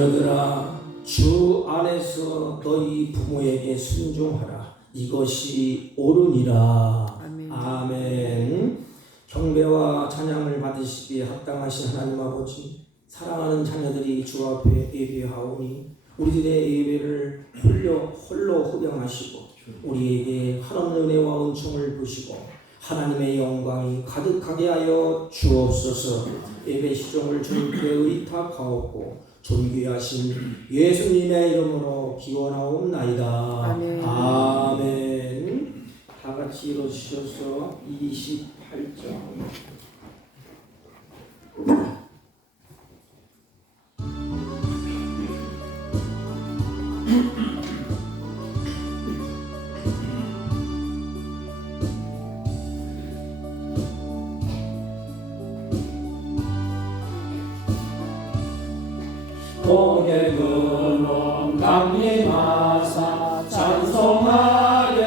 자녀들아 주 안에서 너희 부모에게 순종하라. 이것이 옳으니라. 아멘. 아멘. 경배와 찬양을 받으시기에 합당하신 하나님 아버지, 사랑하는 자녀들이 주 앞에 예배하오니 우리들의 예배를 홀로 흡양하시고 우리에게 한없는 은혜와 은총을 부시고 하나님의 영광이 가득하게 하여 주옵소서. 예배 시종을 주님께 의탁하옵고 존귀하신 예수님의 이름으로 기원하옵나이다. 아멘. 아멘. 다 같이 일어서셔서 28장. 고개 그로 강림하사 찬송하게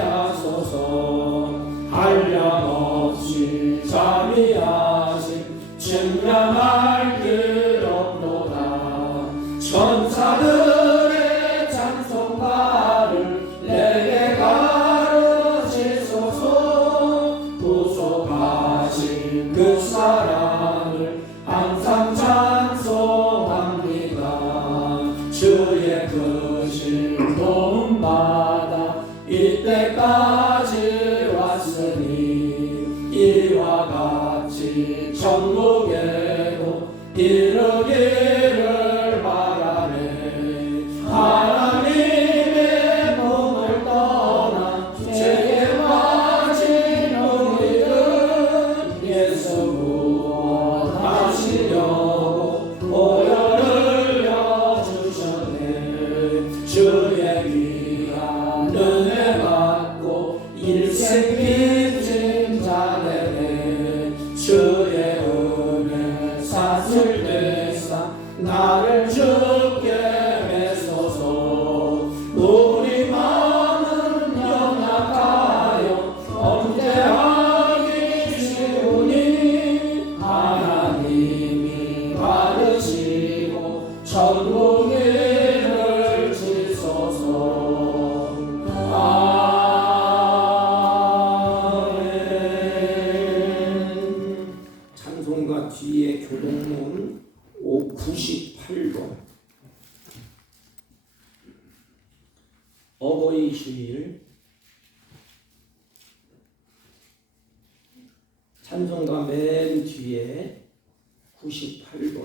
하소서. 한량없이 자비하심 증량할 길 없도다. 천사들의 찬송가를 내게 가르치소서. 구속하신 그 사랑을 항상 주의 크신 도움받아 이때까지 왔으니 이와 같이 천국에도 이르기를 바라네. 하나님의 품을 떠나 죄에 빠진 우리를 예수 구원하시려고 주의 귀한 은혜 받고 일생 빚진 자들의 주의 은혜 사슬되사 나를 주께 메소서. 우리 마음은 연약하여 언제하기 쉬우니 하나님이 바르시고 천국에 찬송가 뒤에 교동문 98번. 어버이 주일. 찬송가 맨 뒤에 98번.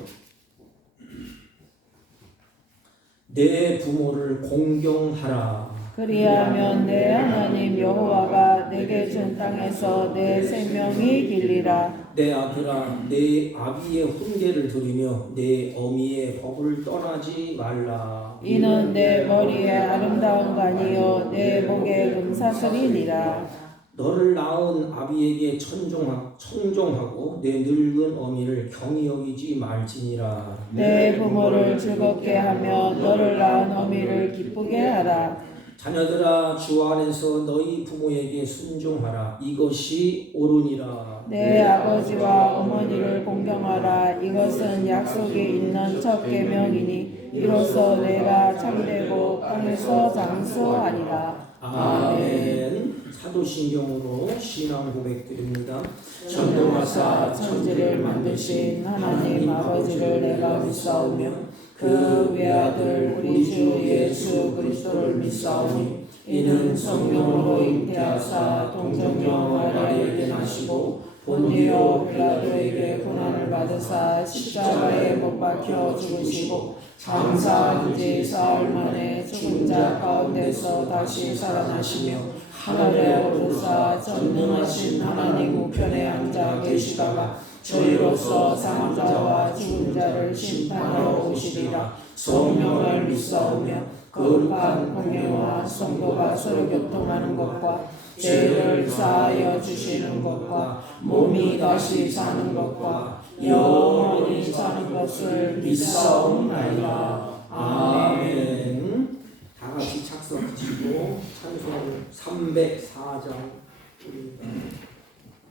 내 부모를 공경하라. 그리하면 내 하나님 여호와가 내게 준 땅에서 내 생명이 길리라. 내 아들아, 내 아비의 훈계를 들으며 내 어미의 법을 떠나지 말라. 이는 내 머리에 아름다운 관이요 내 목에 금사슬이니라. 너를 낳은 아비에게 청종하고 내 늙은 어미를 경히 여기지 말지니라. 내 부모를 즐겁게 하며 너를 낳은 어미를 기쁘게 하라. 자녀들아, 주 안에서 너희 부모에게 순종하라. 이것이 옳으니라. 내 아버지와 어머니를 공경하라. 이것은 약속이 있는 첫 계명이니 이로써 내가 참되고 땅에서 장수하리라. 아멘. 사도신경으로 신앙 고백드립니다. 전능하사 천지를 만드신 하나님 아버지를 내가 믿사오며 그 외아들 우리 주 예수 그리스도를 믿사오니 이는 성령으로 잉태하사 동정녀 마리아에게 나시고 본디오 빌라도에게 고난을 받으사 십자가에 못 박혀 죽으시고 장사한 지 사흘 만에 죽은 자 가운데서 다시 살아나시며 하늘에 오르사 전능하신 하나님 우편에 앉아 계시다가 저희로서 사는 자와 죽은 자를 심판하러 오시리라. 성령을 믿사오며 거룩한 공예와 성도가 서로 교통하는 것과 죄를 사하여 주시는 것과 몸이 다시 사는 것과 영원히 사는 것을 믿사옵나이다. 아멘. 다 같이 착석하시고 찬송 304장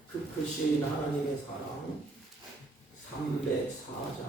그 크신 하나님의 사랑 304장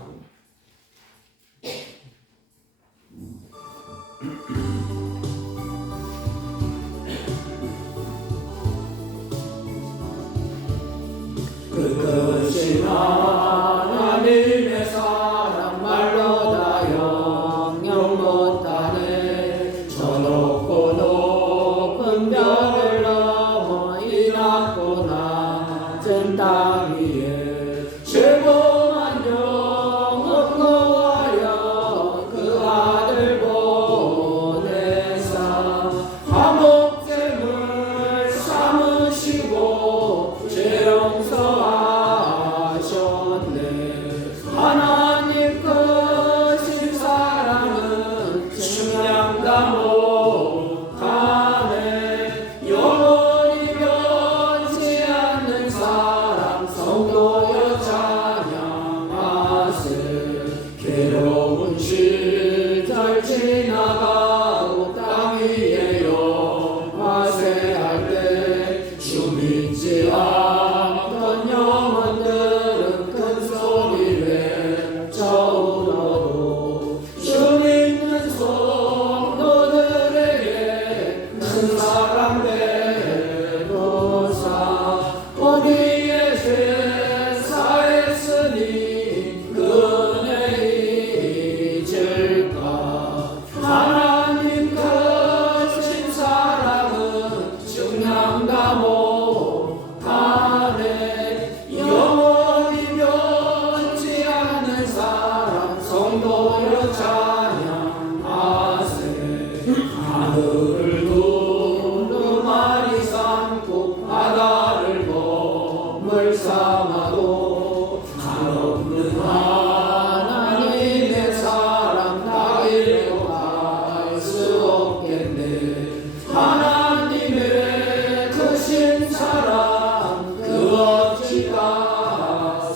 하늘을 두루마리 삼고 바다를 몸을 삼아도 한없는 하나님의 사랑 나에게로 갈 수 없겠네. 하나님의 크신 사랑 그 어찌 같을까.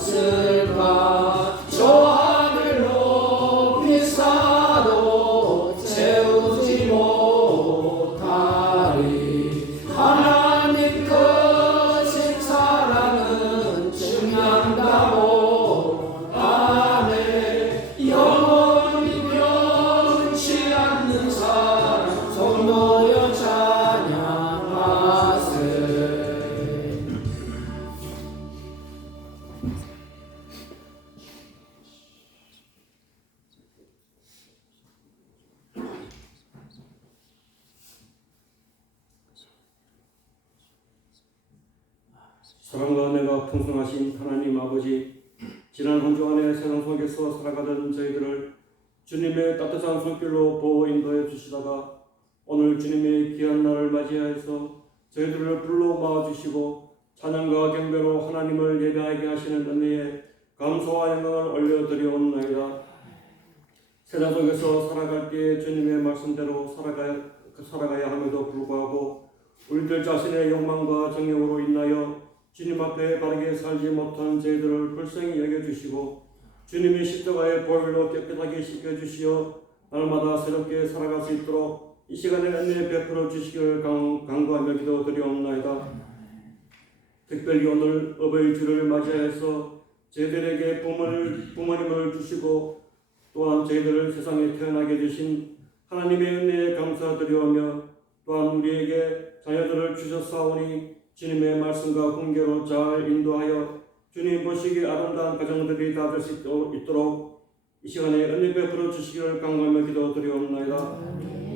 저 하늘 높이 쌓아도 채우지 못하리. 하나님 크신 사랑은 증명하고 안에 영원히 변치 않는 사랑 손모여 찬양하세. 사랑과 은혜가 풍성하신 하나님 아버지, 지난 한 주간의 세상 속에서 살아가던 저희들을 주님의 따뜻한 손길로 보호 인도해 주시다가 오늘 주님의 귀한 날을 맞이하여서 저희들을 불러 모아주시고 찬양과 경배로 하나님을 예배하게 하시는 은혜에 감사와 영광을 올려드리옵나이다. 세상 속에서 살아갈 때 주님의 말씀대로 살아가야 함에도 불구하고 우리들 자신의 욕망과 정욕으로 인하여 주님 앞에 바르게 살지 못한 저희들을 불쌍히 여겨주시고 주님의 십자가의 보혈로 깨끗하게 씻겨주시어 날마다 새롭게 살아갈 수 있도록 이 시간에 은혜 베풀어 주시기를 간구하며 기도드리옵나이다. 특별히 오늘 어버이 주를 맞이해서 저희들에게 부모님을 주시고 또한 저희들을 세상에 태어나게 주신 하나님의 은혜에 감사드리오며 또한 우리에게 자녀들을 주셨사오니 주님의 말씀과 훈계로 잘 인도하여 주님 보시기에 아름다운 가정들이 다 될 수 있도록 이 시간에 은혜 베풀어 주시기를 간구하며 기도드리옵나이다.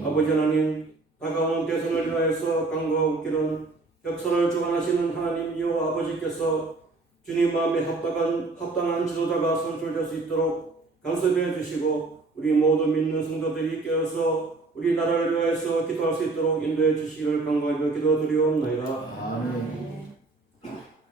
아버지 하나님, 다가오는 대선을 위하여서 간구하옵기는 역사를 주관하시는 하나님 여호와 아버지께서 주님 마음에 합당한 지도자가 선출될 수 있도록 간섭해 주시고 우리 모두 믿는 성도들이 깨어서 우리 나라를 위하여서 기도할 수 있도록 인도해 주시기를 간구하며 기도드리옵나이다.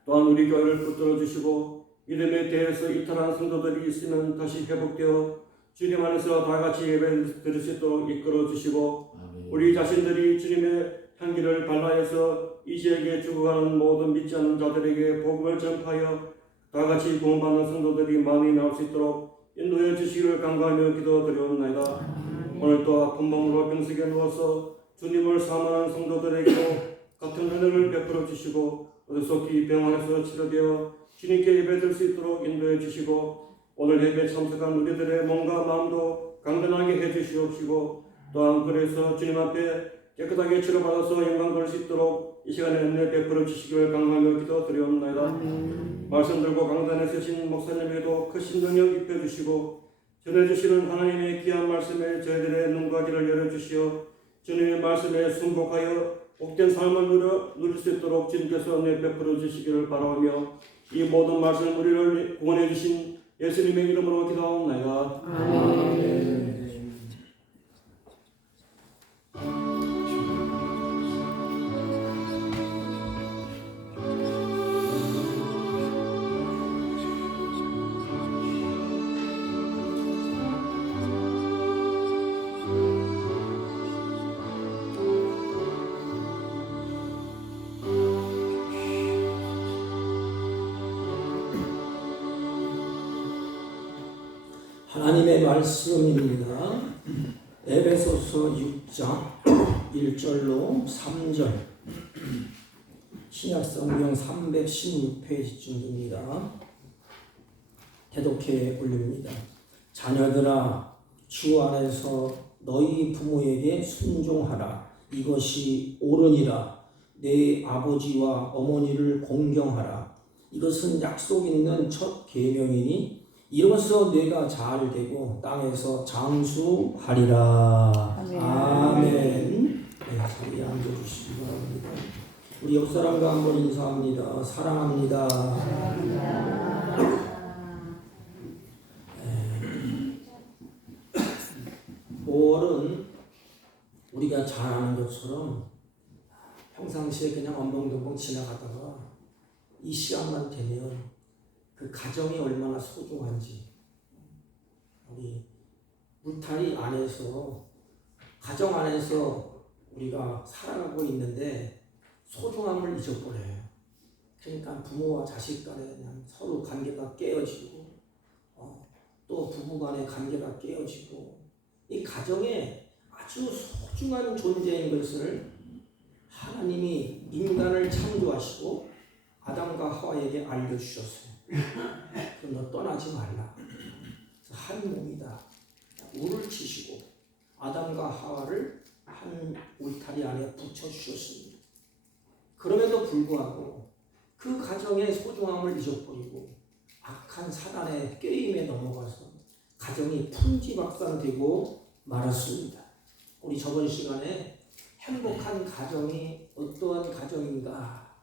또한 우리 교회를 붙들어 주시고 믿음에 대해서 이탈한 성도들이 있으면 다시 회복되어 주님 안에서 다 같이 예배를 드릴 수 있도록 이끌어 주시고 우리 자신들이 주님의 향기를 발라여서 이 지역에 죽어가는 모든 믿지 않는 자들에게 복음을 전파하여 다 같이 구원받는 성도들이 많이 나올 수 있도록 인도해 주시기를 간구하며 기도드리옵나이다. 오늘 또 아픈 몸으로 병석에 누워서 주님을 사모하는 성도들에게도 같은 은혜를 베풀어 주시고 어디속히 병원에서 치료되어 주님께 예배드릴 수 있도록 인도해 주시고 오늘 예배 참석한 우리들의 몸과 마음도 강건하게 해주시옵시고 또한 그래서 주님 앞에 깨끗하게 치료받아서 영광 돌릴 수 있도록 이 시간에 은혜 베풀어 주시기를 간구하며 기도드리옵나이다. 말씀 들고 강단에 서신 목사님에게도 크신 능력 입혀주시고 전해주시는 하나님의 귀한 말씀에 저희들의 눈과 귀를 열어주시어 주님의 말씀에 순복하여 복된 삶을 누릴 수 있도록 주님께서 은혜 베풀어 주시기를 바라며 이 모든 말씀 우리를 구원해 주신 예수님의 이름으로 기도하옵나이다. 아멘. 하나님의 말씀입니다. 에베소서 6장 1절로 3절 신약성경 316페이지쯤입니다. 대독해 올립니다. 자녀들아 주 안에서 너희 부모에게 순종하라. 이것이 옳으니라. 내 아버지와 어머니를 공경하라. 이것은 약속 있는 첫 계명이니 이로써 뇌가 잘 되고 땅에서 장수하리라. 아멘. 네, 자리에 앉아주시기 바랍니다. 우리 옆 사람과 한번 인사합니다. 사랑합니다. 네. 5월은 우리가 잘 아는 것처럼 평상시에 그냥 언벙덩벙 지나가다가 이 시간만 되면 그 가정이 얼마나 소중한지, 우리 울타리 안에서, 가정 안에서 우리가 살아가고 있는데 소중함을 잊어버려요. 그러니까 부모와 자식 간에 그냥 서로 관계가 깨어지고, 또 부부 간의 관계가 깨어지고, 이 가정에 아주 소중한 존재인 것을 하나님이 인간을 창조하시고 아담과 하와에게 알려주셨어요. 그럼 너 떠나지 말라. 한 몸이다. 우를 치시고 아담과 하와를 한 울타리 안에 붙여주셨습니다. 그럼에도 불구하고 그 가정의 소중함을 잊어버리고 악한 사단의 꾀임에 넘어가서 가정이 풍지박산되고 말았습니다. 우리 저번 시간에 행복한 가정이 어떠한 가정인가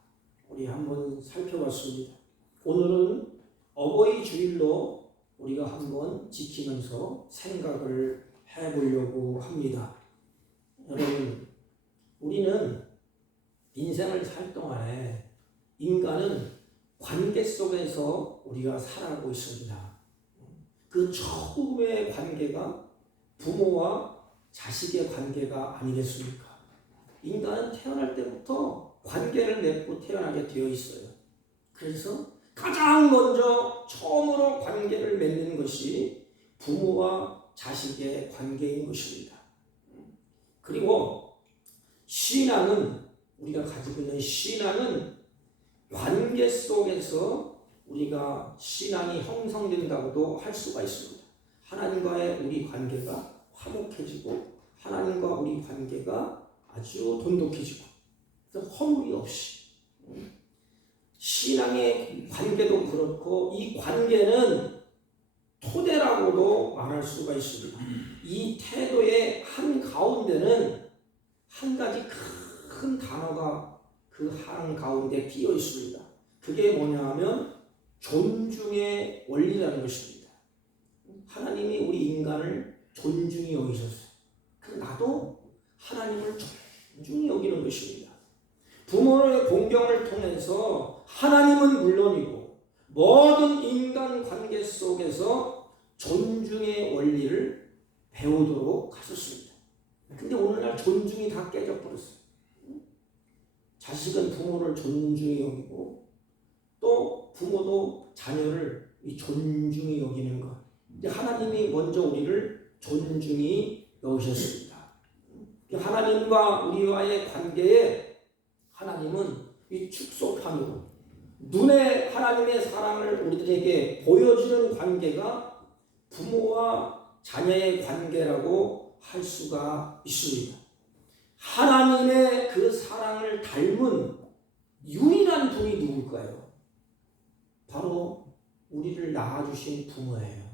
우리 한번 살펴봤습니다. 오늘은 어버이 주일로 우리가 한번 지키면서 생각을 해보려고 합니다. 여러분, 우리는 인생을 살 동안에 인간은 관계 속에서 우리가 살아가고 있습니다. 그 처음의 관계가 부모와 자식의 관계가 아니겠습니까? 인간은 태어날 때부터 관계를 맺고 태어나게 되어 있어요. 그래서 가장 먼저 처음으로 관계를 맺는 것이 부모와 자식의 관계인 것입니다. 그리고 신앙은, 우리가 가지고 있는 신앙은 관계 속에서 우리가 신앙이 형성된다고도 할 수가 있습니다. 하나님과의 우리 관계가 화목해지고 하나님과 우리 관계가 아주 돈독해지고 허물이 없이, 신앙의 관계도 그렇고 이 관계는 토대라고도 말할 수가 있습니다. 이 태도의 한 가운데는 한 가지 큰 단어가 그 한 가운데 끼어 있습니다. 그게 뭐냐 하면 존중의 원리라는 것입니다. 하나님이 우리 인간을 존중히 여기셨어요. 그래서 나도 하나님을 존중히 여기는 것입니다. 부모의 공경을 통해서 하나님은 물론이고 모든 인간 관계 속에서 존중의 원리를 배우도록 하셨습니다. 근데 오늘날 존중이 다 깨져버렸어요. 자식은 부모를 존중히 여기고 또 부모도 자녀를 존중히 여기는 것. 하나님이 먼저 우리를 존중히 여기셨습니다. 하나님과 우리와의 관계에 하나님은 이 축소판으로 눈에 하나님의 사랑을 우리들에게 보여주는 관계가 부모와 자녀의 관계라고 할 수가 있습니다. 하나님의 그 사랑을 닮은 유일한 분이 누굴까요? 바로 우리를 낳아주신 부모예요.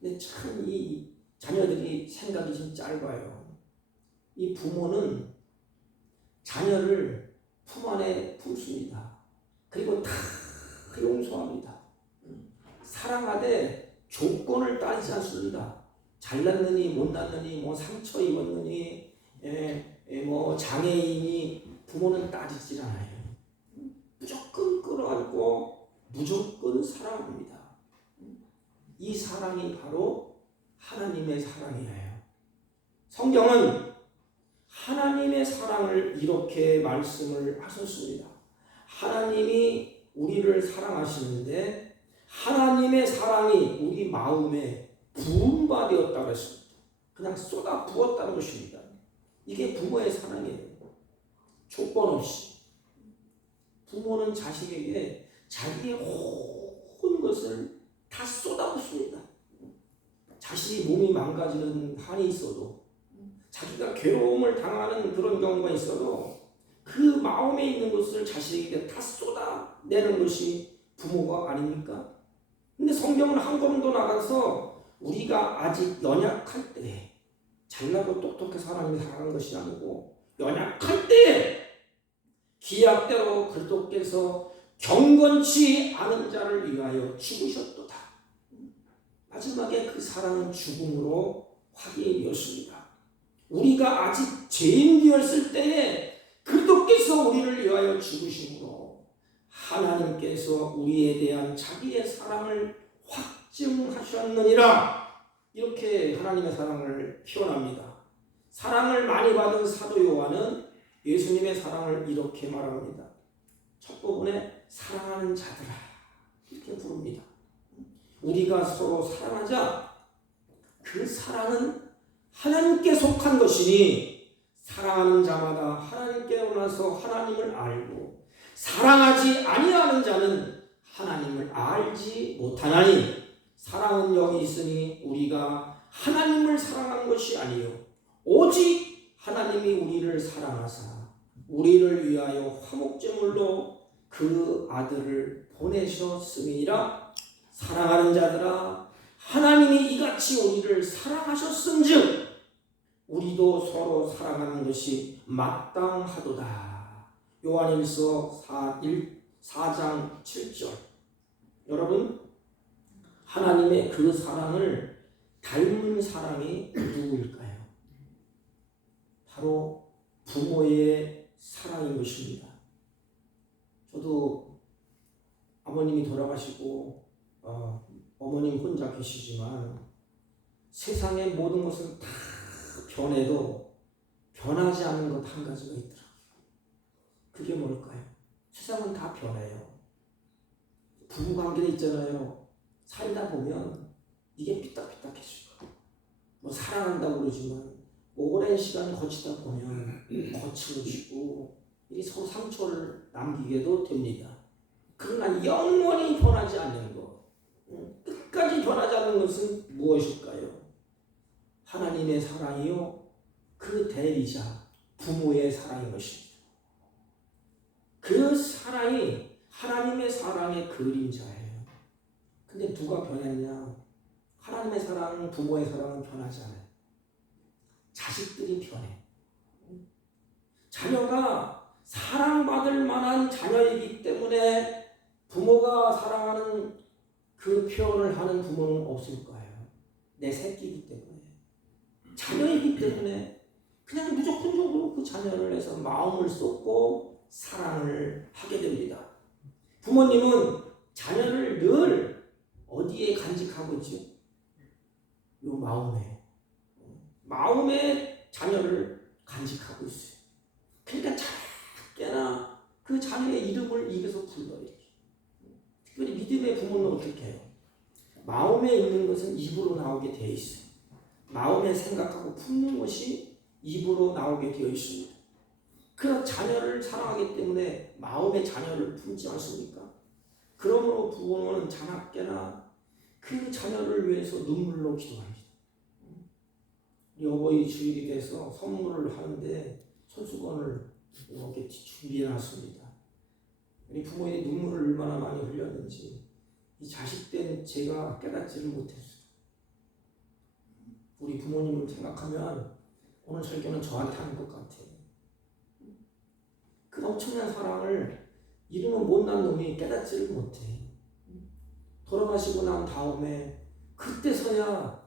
근데 참 이 자녀들이 생각이 좀 짧아요. 이 부모는 자녀를 품 안에 품습니다. 그리고 다 용서합니다. 사랑하되 조건을 따지지 않습니다. 잘났느니 못났느니 뭐 상처 입었느니 뭐 장애인이 부모는 따지질 않아요. 무조건 끌어안고 무조건 사랑합니다. 이 사랑이 바로 하나님의 사랑이에요. 성경은 하나님의 사랑을 이렇게 말씀을 하셨습니다. 하나님이 우리를 사랑하시는데 하나님의 사랑이 우리 마음에 부은 바 되었다고 했습니다. 그냥 쏟아 부었다는 것입니다. 이게 부모의 사랑이에요. 조건 없이. 부모는 자식에게 자기의 온 것을 다 쏟아붓습니다. 자식이 몸이 망가지는 한이 있어도, 자기가 괴로움을 당하는 그런 경우가 있어도 그 마음에 있는 것을 자식에게 다 쏟아내는 것이 부모가 아닙니까? 근데 성경은 한 걸음 더 나가서 우리가 아직 연약할 때, 잘나고 똑똑해서 하나님이 사랑하는 것이 아니고 연약할 때 기약대로 그리스도께서 경건치 않은 자를 위하여 죽으셨도다. 마지막에 그 사랑은 죽음으로 확인이 되었습니다. 우리가 아직 죄인되었을 때에 그리스도께서 우리를 위하여 죽으심으로 하나님께서 우리에 대한 자기의 사랑을 확증하셨느니라. 이렇게 하나님의 사랑을 표현합니다. 사랑을 많이 받은 사도 요한은 예수님의 사랑을 이렇게 말합니다. 첫 부분에 사랑하는 자들아 이렇게 부릅니다. 우리가 서로 사랑하자. 그 사랑은 하나님께 속한 것이니 사랑하는 자마다 하나님께로 나서 하나님을 알고 사랑하지 아니하는 자는 하나님을 알지 못하나니 사랑은 여기 있으니 우리가 하나님을 사랑한 것이 아니요 오직 하나님이 우리를 사랑하사 우리를 위하여 화목제물로 그 아들을 보내셨음이니라. 사랑하는 자들아 하나님이 이같이 우리를 사랑하셨은즉 우리도 서로 사랑하는 것이 마땅하도다. 요한일서 4장 7절. 여러분, 하나님의 그 사랑을 닮은 사람이 누구일까요? 바로 부모의 사랑인 것입니다. 저도 아버님이 돌아가시고 어머님 혼자 계시지만 세상의 모든 것은 다 변해도 변하지 않는 것 한 가지가 있더라고요. 그게 뭘까요? 세상은 다 변해요. 부부관계도 있잖아요. 살다 보면 이게 삐딱삐딱해지고 뭐 사랑한다고 그러지만 오랜 시간 거치다 보면 거칠어지고 이 서로 상처를 남기게도 됩니다. 그러나 영원히 변하지 않는 것, 끝까지 변하지 않는 것은 무엇일까요? 하나님의 사랑이요 그 대리자 부모의 사랑인 것입니다. 그 사랑이 하나님의 사랑의 그림자예요. 근데 누가 변했냐? 하나님의 사랑, 부모의 사랑은 변하지 않아요. 자식들이 변해. 자녀가 사랑받을 만한 자녀이기 때문에 부모가 사랑하는 그 표현을 하는 부모는 없을 거예요. 내 새끼이기 때문에. 자녀이기 때문에 그냥 무조건적으로 그 자녀를 해서 마음을 쏟고 사랑을 하게 됩니다. 부모님은 자녀를 늘 어디에 간직하고 있지? 요 마음에 자녀를 간직하고 있어요. 그러니까 작게나 그 자녀의 이름을 입에서 불러요. 특별히 믿음의 부모는 어떻게 해요? 마음에 있는 것은 입으로 나오게 되어 있어요. 마음에 생각하고 품는 것이 입으로 나오게 되어 있습니다. 그런 자녀를 사랑하기 때문에 마음의 자녀를 품지 않습니까? 그러므로 부모는 작게나 그 자녀를 위해서 눈물로 기도합니다. 어버이 주일이 돼서 선물을 하는데 손수건을 이렇게 준비해놨습니다. 우리 부모의 눈물을 얼마나 많이 흘렸는지 이 자식된 제가 깨닫지를 못했어요. 우리 부모님을 생각하면 오늘 설교는 저한테 하는 것 같아요. 그 엄청난 사랑을 이름은 못난 놈이 깨닫지를 못해. 돌아가시고 난 다음에 그때서야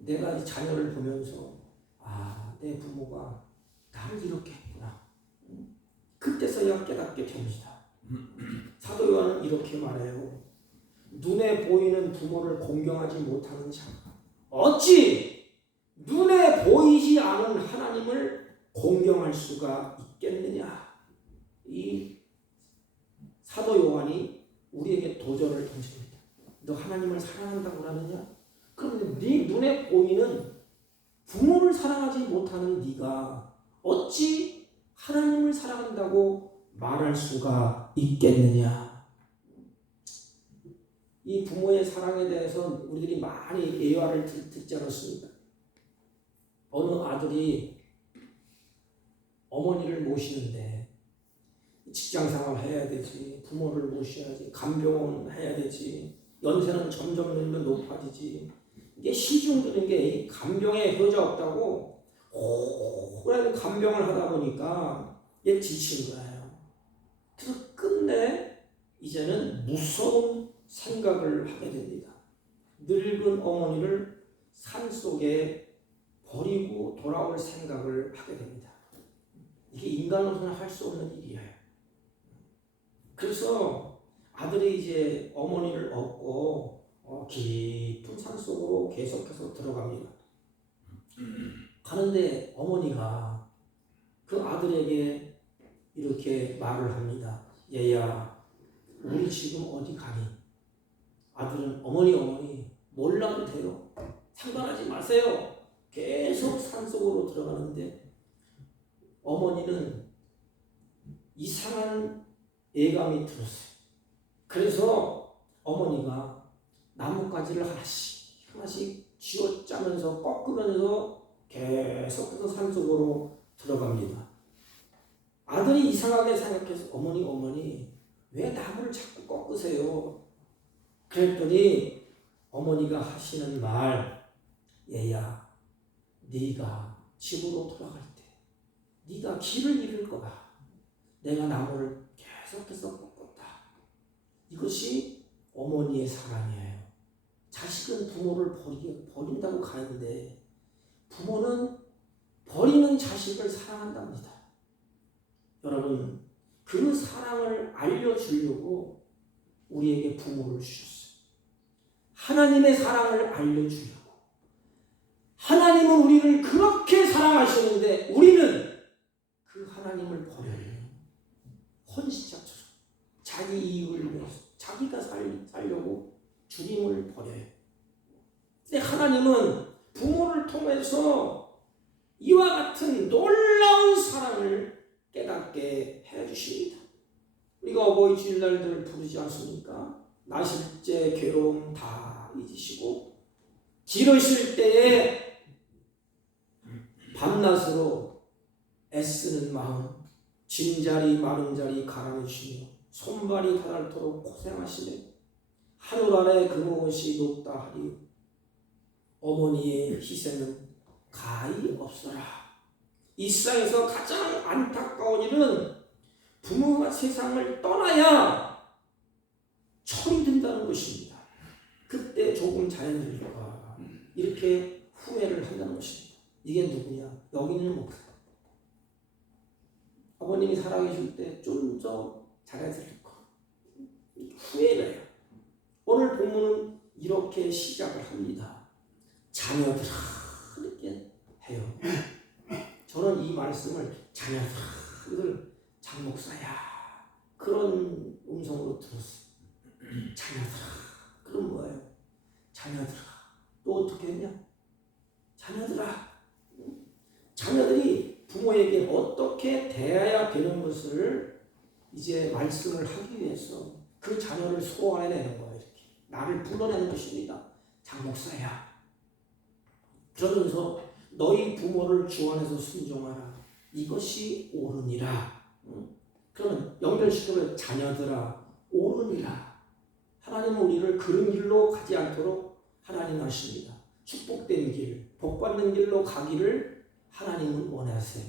내가 이 자녀를 보면서 내 부모가 나를 이렇게 했구나. 그때서야 깨닫게 됩니다. 사도 요한은 이렇게 말해요. 눈에 보이는 부모를 공경하지 못하는 자가 어찌 눈에 보이지 않은 하나님을 공경할 수가 있겠느냐. 이 사도 요한이 우리에게 도전을 던집니다. 너 하나님을 사랑한다고 하느냐? 그런데 네 눈에 보이는 부모를 사랑하지 못하는 네가 어찌 하나님을 사랑한다고 말할 수가 있겠느냐. 이 부모의 사랑에 대해서 우리들이 많이 예화를 듣지 않았습니까? 어느 아들이 어머니를 모시는데 직장생활 해야 되지, 부모를 모셔야지, 간병은 해야 되지, 연세는 점점 늘면 높아지지. 이게 시중 드는 게 간병에 효자 없다고 오랜 간병을 하다 보니까 얘 지친 거예요. 그래서 끝내 이제는 무서운 생각을 하게 됩니다. 늙은 어머니를 산속에 버리고 돌아올 생각을 하게 됩니다. 이게 인간으로서는 할 수 없는 일이에요. 그래서 아들이 이제 어머니를 얻고 깊은 산속으로 계속해서 들어갑니다. 가는데 어머니가 그 아들에게 이렇게 말을 합니다. 얘야, 우리 지금 어디 가니? 아들은 어머니 몰라도 돼요. 상관하지 마세요. 계속 산속으로 들어가는데 어머니는 이상한 예감이 들었어요. 그래서 어머니가 나뭇가지를 하나씩 쥐어짜면서 꺾으면서 계속해서 산속으로 들어갑니다. 아들이 이상하게 생각해서 어머니 왜 나무를 자꾸 꺾으세요? 그랬더니 어머니가 하시는 말, 얘야, 네가 집으로 돌아갈 때 네가 길을 잃을 거다. 내가 나무를 계속해서 꺾었다. 이것이 어머니의 사랑이에요. 자식은 부모를 버린다고 가는데 부모는 버리는 자식을 사랑한답니다. 여러분, 그 사랑을 알려주려고 우리에게 부모를 주셨어요. 하나님의 사랑을 알려주려고. 하나님은 우리를 그렇게 사랑하시는데 우리는 그 하나님을 버려요. 헌신자처럼 자기 이익을 위해서 자기가 살려고 주님을 버려요. 근데 하나님은 부모를 통해서 이와 같은 놀라운 사랑을 깨닫게 해주십니다. 우리가 어버이 주일날들 부르지 않습니까? 나실제 괴로움 다 잊으시고 기르실 때에 밤낮으로 애쓰는 마음, 진자리 마른 자리 갈아내시며 손발이 닳도록 고생하시며 하늘 아래 그무엇이 높다 하리 어머니의 희생은 가히 없어라. 이 세상에서 가장 안타까운 일은 부모가 세상을 떠나야 철이 든다는 것입니다. 그때 조금 자연스러울까 이렇게 후회를 한다는 것입니다. 이게 누구냐? 여기 있는 목사. 아버님이 살아계실 때 좀 더 잘했을 거. 후회를 해요. 오늘 본문은 이렇게 시작을 합니다. 자녀들아 이렇게 해요. 저는 이 말씀을 자녀들아 이걸 장 목사야 그런 음성으로 들었어요. 자녀들아 그럼 뭐예요? 자녀들아 또 어떻게 했냐? 자녀들이 부모에게 어떻게 대해야 되는 것을 이제 말씀을 하기 위해서 그 자녀를 소환해내는 거예요. 이렇게 나를 불러내는 것입니다. 장 목사야 그러면서 너희 부모를 주 안에서 순종하라. 이것이 옳으니라. 그러면 연결시키면 자녀들아 옳으니라. 하나님은 우리를 그런 길로 가지 않도록 하나님 하십니다. 축복된 길, 복받는 길로 가기를 하나님은 원하세요.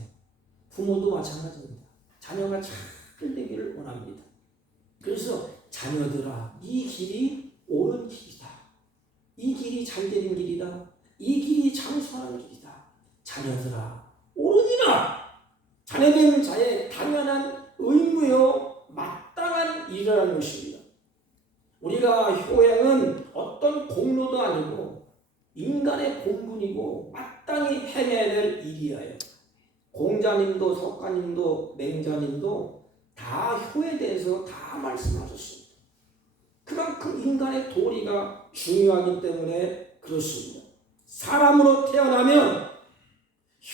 부모도 마찬가지입니다. 자녀가 잘 되기를 원합니다. 그래서 자녀들아 이 길이 옳은 길이다. 이 길이 잘되는 길이다. 이 길이 장수하는 길이다. 자녀들아 옳으니라. 자녀된 자의 당연한 의무요 마땅한 일이라는 것입니다. 우리가 효행은 어떤 공로도 아니고 인간의 본분이고 마땅히 해내야 될 일이에요. 공자님도 석가님도 맹자님도 다 효에 대해서 다 말씀하셨습니다. 그만큼 인간의 도리가 중요하기 때문에 그렇습니다. 사람으로 태어나면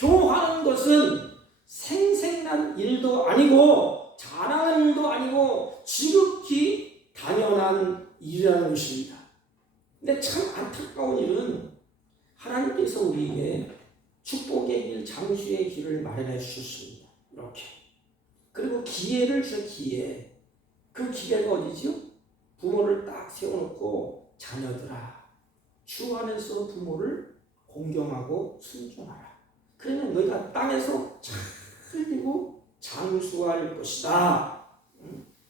효하는 것은 생생난 일도 아니고 자랑하는 일도 아니고 지극히 당연한 일이라는 것입니다. 근데 참 안타까운 일은 하나님께서 우리에게 축복의 길, 장수의 길을 마련해 주셨습니다. 이렇게. 그리고 기회를 주셔 기회. 그 기회가 어디죠? 부모를 딱 세워놓고 자녀들아 주 안에서 부모를 공경하고 순종하라. 그러면 너희가 땅에서 잘 되고 장수할 것이다.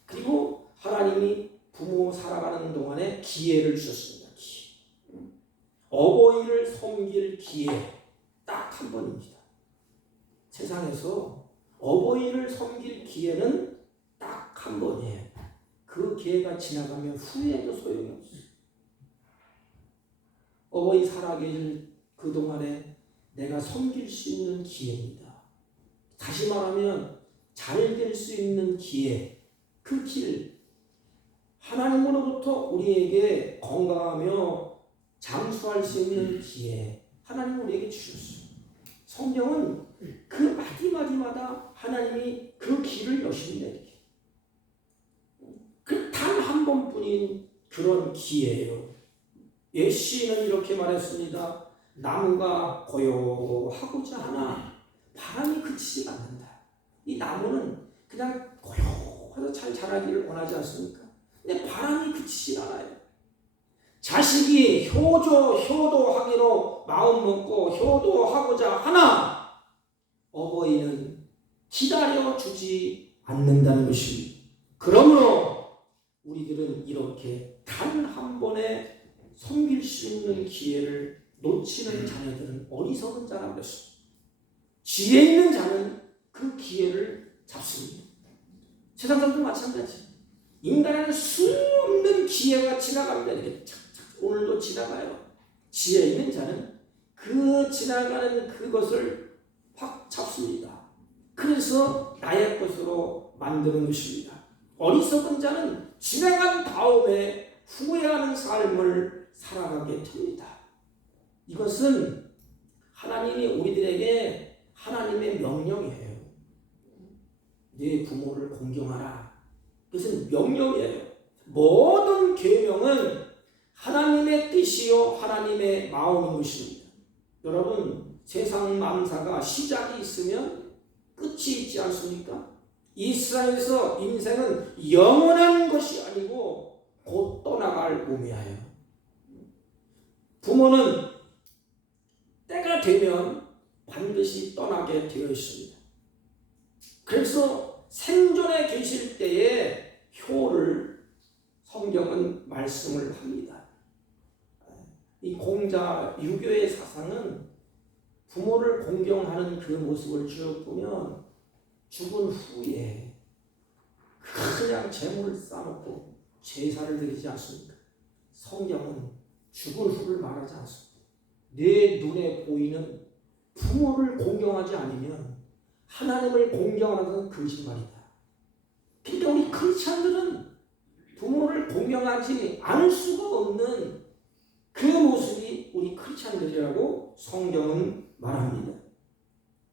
그리고 하나님이 부모 살아가는 동안에 기회를 주셨습니다. 어버이를 섬길 기회. 딱 한 번입니다. 세상에서 어버이를 섬길 기회는 딱 한 번이에요. 그 기회가 지나가면 후회해도 소용이 없어요. 어버이 살아계실 그동안에 내가 섬길 수 있는 기회입니다. 다시 말하면 잘 될 수 있는 기회, 그 길, 하나님으로부터 우리에게 건강하며 장수할 수 있는 기회, 하나님 우리에게 주셨어요. 성경은 그 마디마디마다 하나님이 그 길을 여시는데 그 단 한 번뿐인 그런 기회예요. 예시는 이렇게 말했습니다. 나무가 고요하고자 하나 바람이 그치지 않는다. 이 나무는 그냥 고요해서 잘 자라기를 원하지 않습니까? 근데 바람이 그치지 않아요. 자식이 효도하기로 마음 먹고 효도하고자 하나 어버이는 기다려주지 않는다는 것입니다. 그러므로 우리들은 이렇게 단 한 번에 섬길 수 있는 기회를 놓치는 자녀들은 어리석은 자라는 것입니다. 지혜 있는 자는 그 기회를 잡습니다. 세상 사람도 마찬가지. 인간은 수없는 기회가 지나갑니다. 이렇게 착착 오늘도 지나가요. 지혜 있는 자는 그 지나가는 그것을 확 잡습니다. 그래서 나의 것으로 만드는 것입니다. 어리석은 자는 지나간 다음에 후회하는 삶을 살아가게 됩니다. 이것은 하나님이 우리들에게 하나님의 명령이에요. 네 부모를 공경하라. 그것은 명령이에요. 모든 계명은 하나님의 뜻이요 하나님의 마음인 것입니다. 여러분, 세상 만사가 시작이 있으면 끝이 있지 않습니까? 이 세상에서 인생은 영원한 것이 아니고 곧 떠나갈 몸이에요. 부모는 때가 되면 반드시 떠나게 되어 있습니다. 그래서 생존에 계실 때에 효를 성경은 말씀을 합니다. 이 공자 유교의 사상은 부모를 공경하는 그 모습을 쭉 보면 죽은 후에 그냥 재물을 쌓아놓고 제사를 드리지 않습니까? 성경은 죽은 후를 말하지 않습니다. 내 눈에 보이는 부모를 공경하지 않으면 하나님을 공경하는 것은 거짓말이다. 그러니까 우리 크리스찬들은 부모를 공경하지 않을 수가 없는 그 모습이 우리 크리스찬들이라고 성경은 말합니다.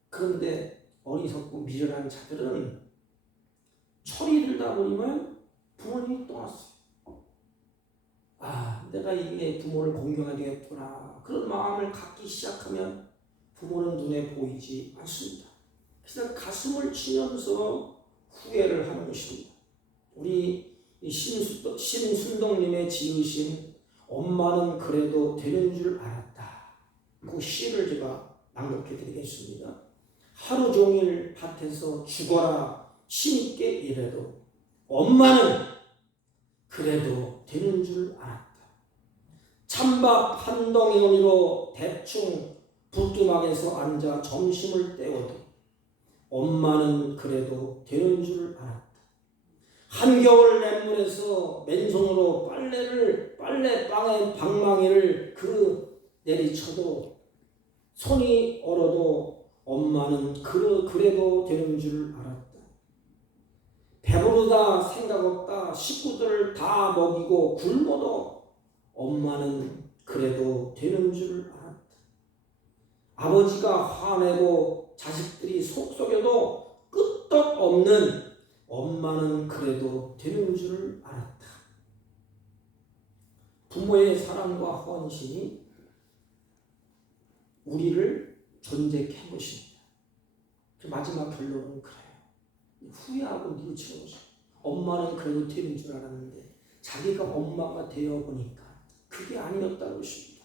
그런데 어리석고 미련한 자들은 철이 들다 보니면 부모님이 떠났어요. 내가 이게 부모를 공경해야 되겠구나. 그런 마음을 갖기 시작하면 부모는 눈에 보이지 않습니다. 그래서 가슴을 치면서 후회를 하는 것입니다. 우리 신순덕님의 지으신 엄마는 그래도 되는 줄 알았다. 그 시를 제가 낭독해 드리겠습니다. 하루 종일 밭에서 죽어라 힘있게 일해도 엄마는 그래도 되는 줄 알았다. 찬밥 한 덩이로 대충 부뚜막에서 앉아 점심을 때워도 엄마는 그래도 되는 줄 알았다. 한겨울 냇물에서 맨손으로 빨래방의 방망이를 내리쳐도 손이 얼어도 엄마는 그래도 되는 줄 알았다. 배부르다 생각 없다 식구들을 다 먹이고 굶어도 엄마는 그래도 되는 줄 알았다. 아버지가 화내고 자식들이 속썩여도 끄떡없는 엄마는 그래도 되는 줄 알았다. 부모의 사랑과 헌신이 우리를 존재케 한 것입니다. 그 마지막 결론은 그래요. 후회하고 뉘우치는 것입니다. 엄마는 그래도 되는 줄 알았는데 자기가 엄마가 되어보니까 그게 아니었다는 것입니다.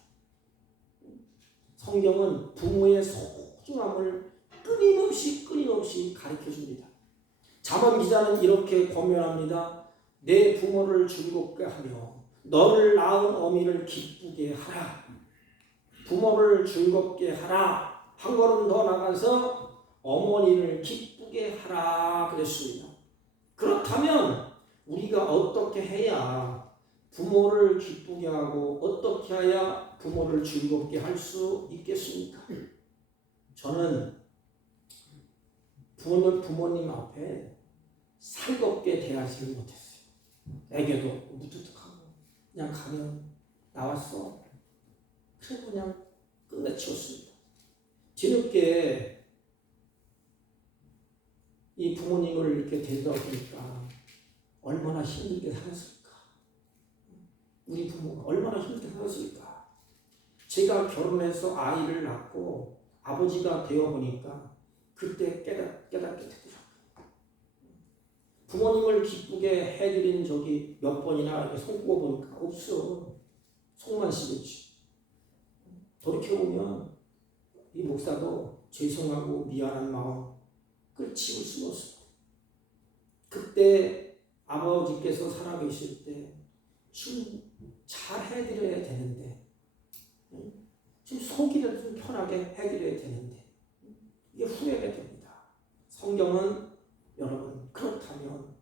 성경은 부모의 소중함을 끊임없이 가르쳐줍니다. 잠언 기자는 이렇게 권면합니다. 내 부모를 즐겁게 하며 너를 낳은 어미를 기쁘게 하라. 부모를 즐겁게 하라. 한 걸음 더 나가서 어머니를 기쁘게 하라 그랬습니다. 그렇다면 우리가 어떻게 해야 부모를 기쁘게 하고 어떻게 해야 부모를 즐겁게 할 수 있겠습니까? 저는 부모님 앞에 살겁게 대하지를 못했어요. 애교도 무뚝뚝하고 그냥 가면 나왔어. 그래 그냥 끝내치웠습니다. 뒤늦게 이 부모님을 이렇게 데려다 보니까 얼마나 힘들게 살았을까. 우리 부모가 얼마나 힘들게 살았을까. 제가 결혼해서 아이를 낳고 아버지가 되어보니까 그때 깨닫게 되더라고요. 부모님을 기쁘게 해드린 적이 몇 번이나 손꼽아보니까 없어. 속만 씹었지. 돌이켜보면 이 목사도 죄송하고 미안한 마음 그걸 지울 수가 없습니다. 그때 아버지께서 살아계실 때 좀 잘 해드려야 되는데 좀 속이라도 좀 편하게 해드려야 되는데 이게 후회가 됩니다. 성경은 여러분 그렇다면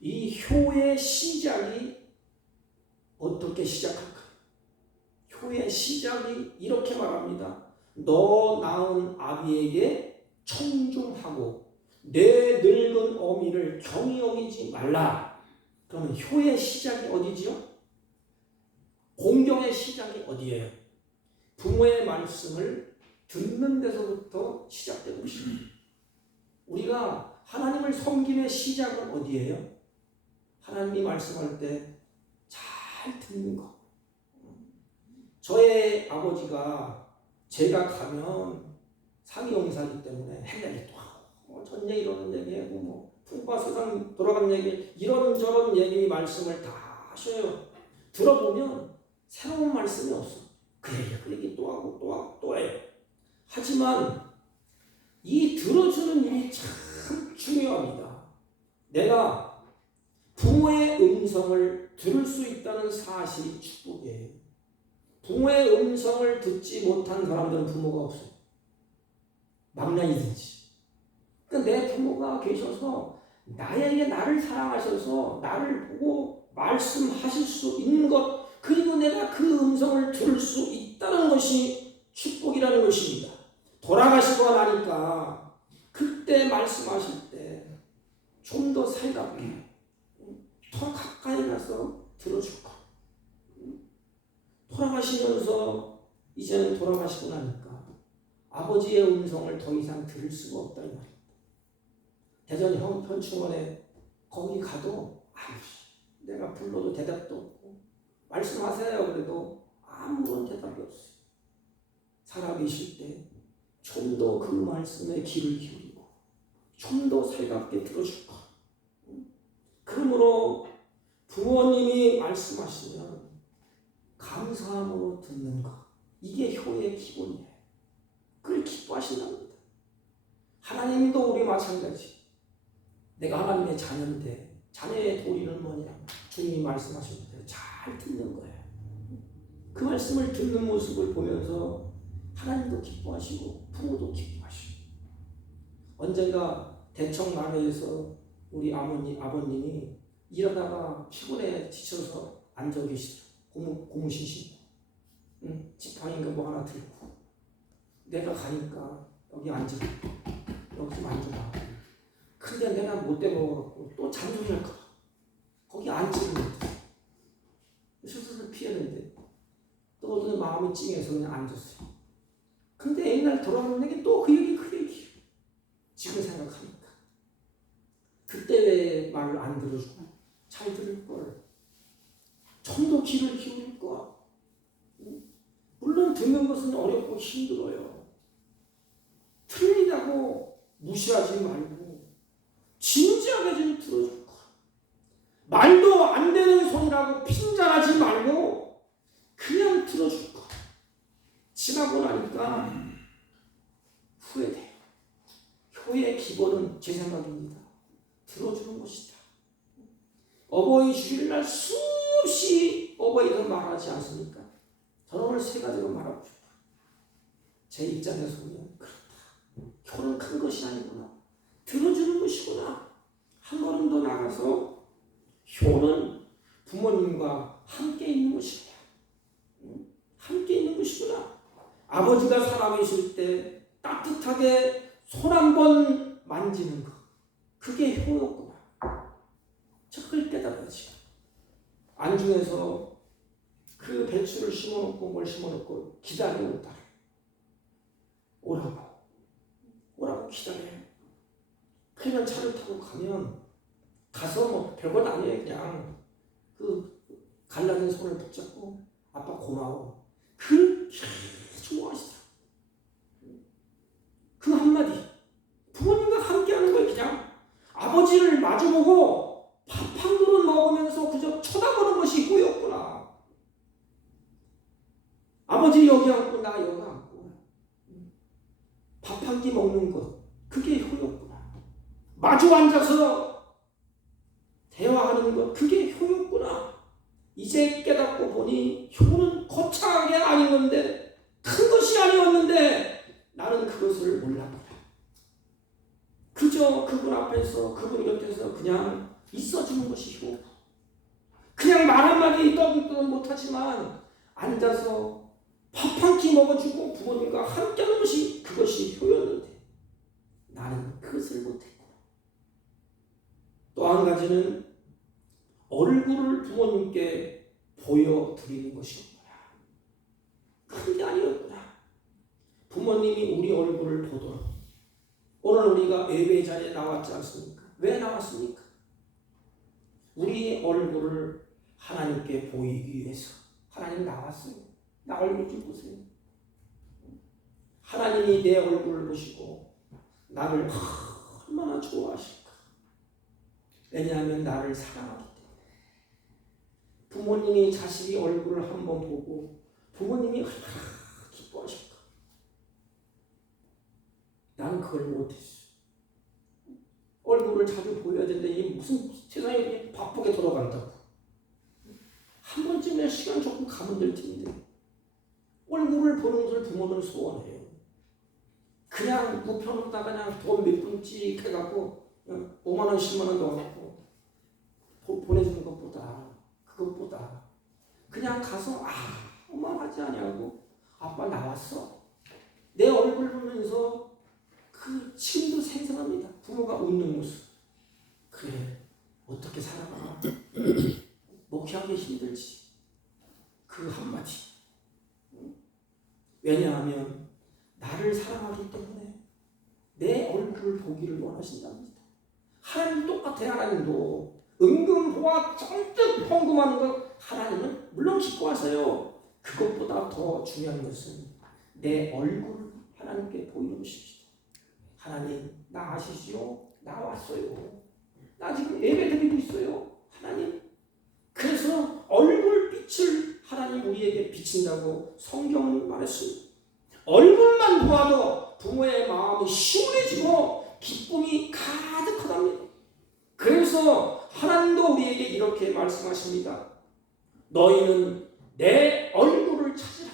이 효의 시작이 어떻게 시작할까요? 효의 시작이 이렇게 말합니다. 너 낳은 아비에게 청중하고 내 늙은 어미를 경히 여기지 말라. 그러면 효의 시작이 어디지요? 공경의 시작이 어디예요? 부모의 말씀을 듣는 데서부터 시작되고 있습니다. 우리가 하나님을 섬김의 시작은 어디예요? 하나님이 말씀할 때 잘 듣는 거. 저의 아버지가 제가 가면 상이용사이기 때문에 할 얘기 또 하고 전 얘기 이러는 얘기하고 뭐 풍파 세상 돌아간 얘기 이런저런 얘기 말씀을 다 하셔요. 들어보면 새로운 말씀이 없어. 그 얘기 또 하고 또 하고 또 해요. 하지만 이 들어주는 일이 참 중요합니다. 내가 부모의 음성을 들을 수 있다는 사실이 축복이에요. 부모의 음성을 듣지 못한 사람들은 부모가 없어요. 망나이든지. 그러니까 내 부모가 계셔서 나에게 나를 사랑하셔서 나를 보고 말씀하실 수 있는 것 그리고 내가 그 음성을 들을 수 있다는 것이 축복이라는 것입니다. 돌아가시고 나니까 그때 말씀하실 때 좀 더 살갑게 더 가까이 가서 들어줄 거. 돌아가시면서 이제는 돌아가시고 나니까 아버지의 음성을 더 이상 들을 수가 없다는 말입니다. 대전 현충원에 거기 가도 내가 불러도 대답도 없고 말씀하세요 그래도 아무런 대답이 없어요. 살아계실 때 좀 더 그 말씀에 귀를 기울이고 좀 더 살갑게 들어줄 것. 그러므로 부모님이 말씀하시면 감사함으로 듣는 것. 이게 효의 기본이에요. 그걸 기뻐하신답니다. 하나님도 우리 마찬가지. 내가 하나님의 자녀인데 자녀의 도리는 뭐냐? 주님이 말씀하실 때 잘 듣는 거예요. 그 말씀을 듣는 모습을 보면서 하나님도 기뻐하시고 부모도 기뻐하시고. 언젠가 대청 만회에서 우리 아버님이 일하다가 피곤해 지쳐서 앉아 계시더라고요. 고무신신 지팡이인가 뭐 하나 들고 내가 가니까 여기 앉아 여기 좀 앉아봐. 근데 내가 못돼 먹어갖고 또 잔소리할까 봐 거기 앉지를 못해. 스스로 피했는데 또 어떤 마음이 찡해서 그냥 앉았어요. 근데 옛날 돌아오는 내게 또 그 얘기 지금 생각하니까 그때 왜 말을 안 들어주고 잘 들을 걸 좀 더 귀를 기울일 걸. 물론 듣는 것은 어렵고 힘들어요. 틀리다고 무시하지 말고 진지하게 좀 들어줄 걸. 말도 안 되는 소리라고 핀잔하지 말고 그냥 들어줄 걸. 지나고 나니까 후회돼요. 효의 기본은 제 생각입니다. 들어주는 것이다. 어버이 주일날 수없이 어버이가 말하지 않습니까? 저는 오늘 세 가지로 말하고 싶어요. 제 입장에서 보면 효는 큰 것이 아니구나. 들어주는 것이구나. 한 걸음 더 나가서 효는 부모님과 함께 있는 것이구나. 함께 있는 것이구나. 아버지가 살아계실 때 따뜻하게 손 한 번 만지는 것. 그게 효였구나. 그걸 깨달아야지. 안중에서 그 배추를 심어놓고 뭘 심어놓고 기다려온 딸. 오라고 기다려요. 그냥 차를 타고 가서 뭐 별것 아니에요. 그냥 그 갈라진 손을 붙잡고 아빠 고마워. 그렇게 좋아하시더라고요. 그 한마디. 부모님과 함께하는 거예요. 그냥 아버지를 마주보고 밥 한 그릇 먹으면서 그저 쳐다보는 것이 효였구나. 아버지 여기 앉고 나 여기 앉고 밥 한 끼 먹는 것, 그게 효였구나. 마주 앉아서 대화하는 것, 그게 효였구나. 이제 깨닫고 보니 효는 거창하게 아닌 건데, 큰 것이 아니었는데 나는 그것을 몰랐구나. 그저 그분 앞에서, 그분 곁에서 그냥 있어주는 것이 효. 그냥 말 한마디 떠들도 못하지만 앉아서 밥 한 끼 먹어주고 부모님과 함께하는 것이, 그것이 효였는데 나는 그것을 못했구나. 또 한 가지는 얼굴을 부모님께 보여드리는 것이었구나. 그게 아니었구나. 부모님이 우리 얼굴을 보도록 오늘 우리가 예배 자리에 나왔지 않습니까? 왜 나왔습니까? 우리 얼굴을 하나님께 보이기 위해서 하나님 나왔어요. 나 얼굴 좀 보세요. 하나님이 내 얼굴을 보시고 나를 얼마나 좋아하실까. 왜냐하면 나를 사랑하기 때문에. 부모님이 자식이 얼굴을 한번 보고 부모님이 얼마나 기뻐하실까. 나는 그걸 못했어. 얼굴을 자주 보여야 되는데 이게 무슨 세상이 바쁘게 돌아간다고. 한 번쯤에 시간 조금 가면 될 텐데 얼굴을 보는 것을 부모는 소원해요. 그냥 묵혀놓다가 그냥 돈 몇 푼 찍해갖고 5만 원, 10만 원 넣어놓고 보내주는 것보다, 그것보다 그냥 가서 엄마 하지 아니하고 아빠 나왔어. 내 얼굴 보면서 그 지금도 생생합니다. 부모가 웃는 모습. 그래, 어떻게 살아가? 목회하기 힘들지. 그 한마디. 왜냐하면 나를 사랑하기 때문에 내 얼굴을 보기를 원하신답니다. 하나님 똑같아요. 하나님도 은근 보아 잔뜩 헌금하는 것 하나님은 물론 기뻐하세요. 그것보다 더 중요한 것은 내 얼굴을 하나님께 보이는 것입니다. 하나님, 나 아시지요? 나 왔어요. 나 지금 예배 드리고 있어요. 하나님. 그래서 얼굴빛을 하나님 우리에게 비친다고 성경은 말했습니다. 얼굴만 보아도 부모의 마음이 시원해지고 기쁨이 가득하답니다. 그래서 하나님도 우리에게 이렇게 말씀하십니다. 너희는 내 얼굴을 찾으라.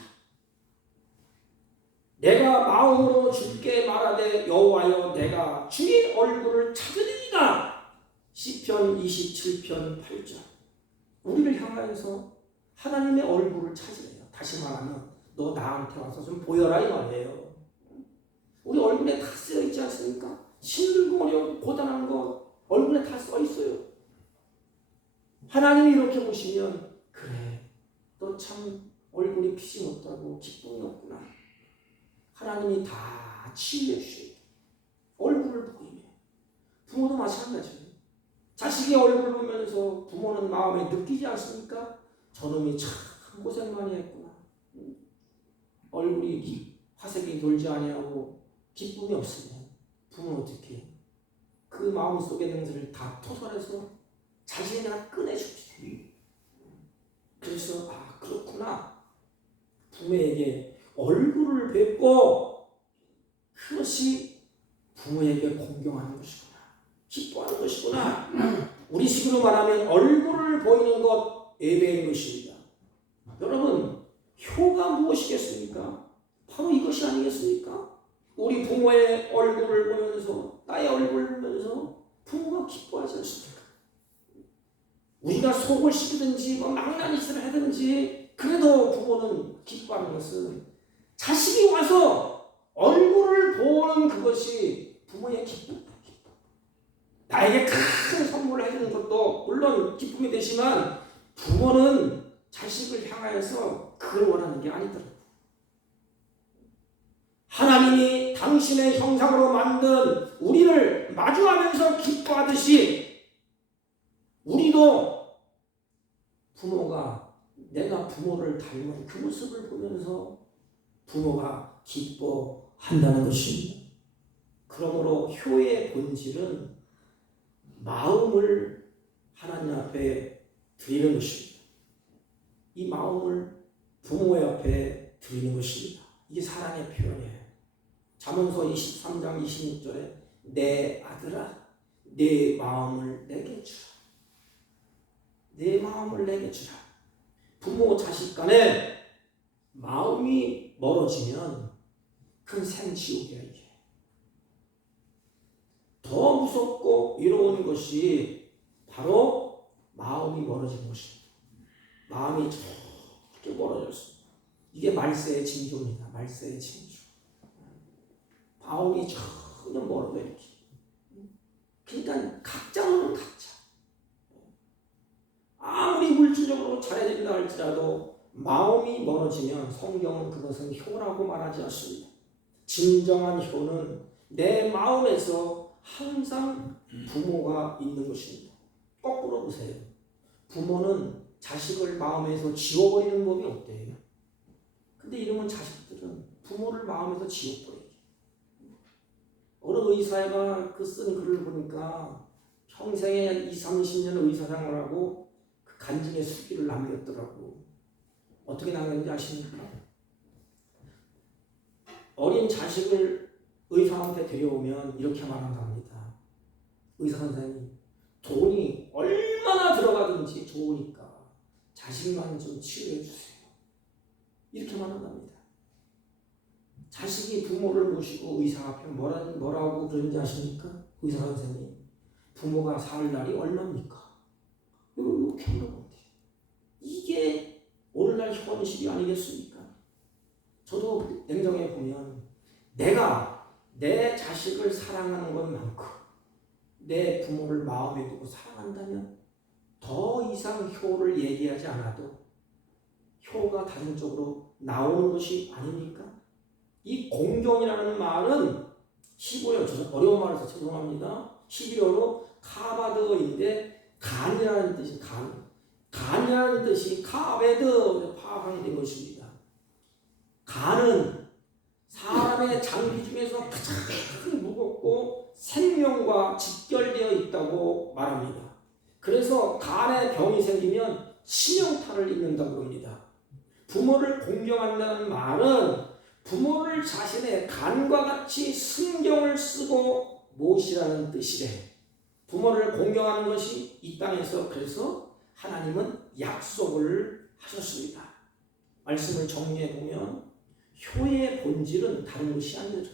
내가 마음으로 주께 말하되 여호와여 내가 주의 얼굴을 찾으리이다. 시편 27편 8절. 우리를 향하여서 하나님의 얼굴을 찾으래요. 다시 말하면 너 나한테 와서 좀 보여라 이 말이에요. 우리 얼굴에 다 쓰여 있지 않습니까? 힘들고 어려운 고단한 거 얼굴에 다 써 있어요. 하나님이 이렇게 보시면 그래, 너 참 얼굴이 빛이 없다고 기쁨이 없구나. 하나님이 다 치유해 주십니다. 얼굴을 보이면. 부모도 마찬가지예요. 자식의 얼굴을 보면서 부모는 마음에 느끼지 않습니까? 저놈이 참 고생 많이 했구나. 얼굴이 화색이 돌지 아니하고 기쁨이 없으면 부모는 어떻게 해요? 그 마음속의 능지를 다 토설해서 자신에게 꺼내줍니다. 그래서 그렇구나. 부모에게 얼굴을 뵙고 그것이 부모에게 공경하는 것이구나. 기뻐하는 것이구나. 우리 식으로 말하면 얼굴을 보이는 것 예배인 것입니다. 여러분, 효가 무엇이겠습니까? 바로 이것이 아니겠습니까? 우리 부모의 얼굴을 보면서 나의 얼굴을 보면서 부모가 기뻐하지 않습니까? 우리가 속을 씹든지 망나니짓을 하든지 그래도 부모는 기뻐하는 것은 자식이 와서 얼굴을 보는 그것이 부모의 기쁨. 나에게 큰 선물을 해주는 것도 물론 기쁨이 되지만 부모는 자식을 향하여서 그걸 원하는 게 아니더라고요. 하나님이 당신의 형상으로 만든 우리를 마주하면서 기뻐하듯이 우리도 부모가 내가 부모를 닮은 그 모습을 보면서 부모가 기뻐한다는 것입니다. 그러므로 효의 본질은 마음을 하나님 앞에 드리는 것입니다. 이 마음을 부모의 앞에 드리는 것입니다. 이게 사랑의 표현이에요. 잠언서 23장 26절에 내 아들아 내 마음을 내게 주라. 내 마음을 내게 주라. 부모 자식 간에 마음이 멀어지면 큰 생지옥이야 이게. 더 무섭고 이로운 것이 바로 마음이 멀어지는 것입니다. 마음이 저렇게 멀어졌습니다. 이게 말세의 징조입니다. 말세의 징조. 마음이 전혀 멀어져 이렇게. 그러니까 각자는 각자. 아무리 물질적으로 잘해진다 할지라도 마음이 멀어지면 성경은 그것은 효라고 말하지 않습니다. 진정한 효는 내 마음에서 항상 부모가 있는 것입니다. 거꾸로 보세요. 부모는 자식을 마음에서 지워버리는 법이 없대요. 근데 이러면 자식들은 부모를 마음에서 지워버려요. 어느 의사가 그 쓴 글을 보니까 평생에 20-30년 의사 생활하고 그 간증의 수기를 남겼더라고. 어떻게 남겼는지 아십니까? 어린 자식을 의사한테 데려오면 이렇게 말한답니다. 의사 선생님, 돈이 얼마나 들어가든지 좋으니까 자식만 좀 치료해 주세요. 이렇게 말한답니다. 자식이 부모를 모시고 의사 앞에 뭐라고 그러는지 아십니까? 의사 선생님, 부모가 살 날이 얼마입니까? 이렇게 물어본대요. 이게 오늘날 현실이 아니겠습니까? 저도 냉정해 보면 내가 내 자식을 사랑하는 것만큼 내 부모를 마음에 두고 사랑한다면 더 이상 효를 얘기하지 않아도 효가 다른쪽으로 나오는 것이 아닙니까? 이 공경이라는 말은 히브리어, 어려운 말에서 죄송합니다. 히브리어로 카바드인데 간이라는 뜻이 간이라는 뜻이 카베드 파악된 것입니다. 간은 사람의 장기 중에서 가장 무겁고 생명과 직결되어 있다고 말합니다. 그래서 간에 병이 생기면 치명타를 입는다고 합니다. 부모를 공경한다는 말은 부모를 자신의 간과 같이 승경을 쓰고 모시라는 뜻이래. 부모를 공경하는 것이 이 땅에서 그래서 하나님은 약속을 하셨습니다. 말씀을 정리해 보면 효의 본질은 다른 것이 아니죠.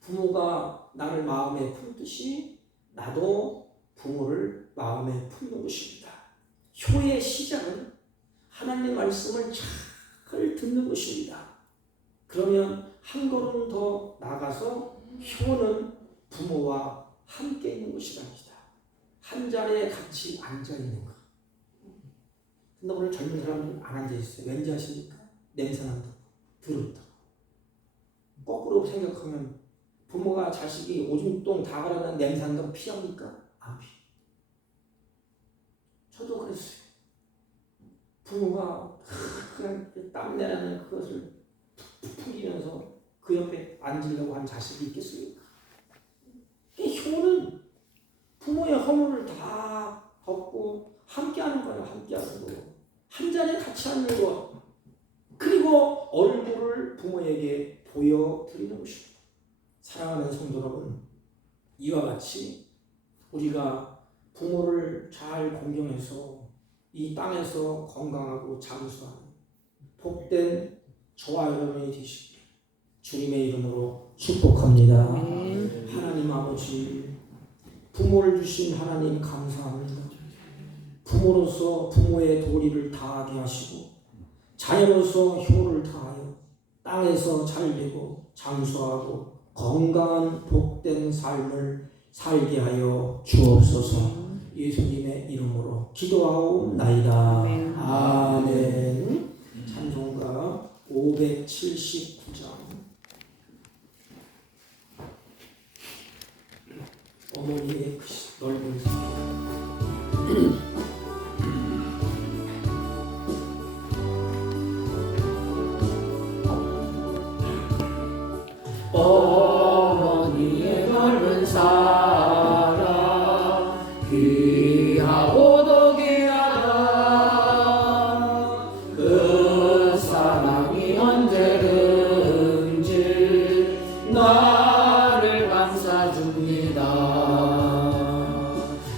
부모가 나를 마음에 품듯이 나도 부모를 마음에 품는 것입니다. 효의 시작은 하나님의 말씀을 잘 듣는 것입니다. 그러면 한 걸음 더 나가서 효는 부모와 함께 있는 것이랍니다. 한 자리에 같이 앉아 있는 것. 근데 오늘 젊은 사람은 안 앉아 있어요. 왠지 아십니까? 냄새 난다고, 더럽다고. 거꾸로 생각하면 부모가 자식이 오줌똥 다 가라는 냄새 난다고 피합니까? 안 피. 저도 그랬어요. 부모가 그냥 땀내라는 그것을 풀리면서 그 옆에 앉으려고 한 자식이 있겠습니까? 이 효는 부모의 허물을 다 덮고 함께하는 거예요. 함께하는 거. 한 자리에 같이 앉는 것. 그리고 얼굴을 부모에게 보여드리는 것입니다. 사랑하는 성도 여러분, 이와 같이 우리가 부모를 잘 공경해서 이 땅에서 건강하고 장수하는 복된 저와 여러분이 되시길 주님의 이름으로 축복합니다. 아멘. 하나님 아버지, 부모를 주신 하나님 감사합니다. 부모로서 부모의 도리를 다하게 하시고 자녀로서 효를 다하여 땅에서 잘되고 장수하고 건강한 복된 삶을 살게 하여 주옵소서. 예수님의 이름으로 기도하옵나이다. 아멘. 아멘. 찬송가 579장. 어머니의 그 넓은 사랑. 어머니의 넓은 사랑 귀하고도 귀하다. 그 사랑이 언제든지 나를 감싸줍니다.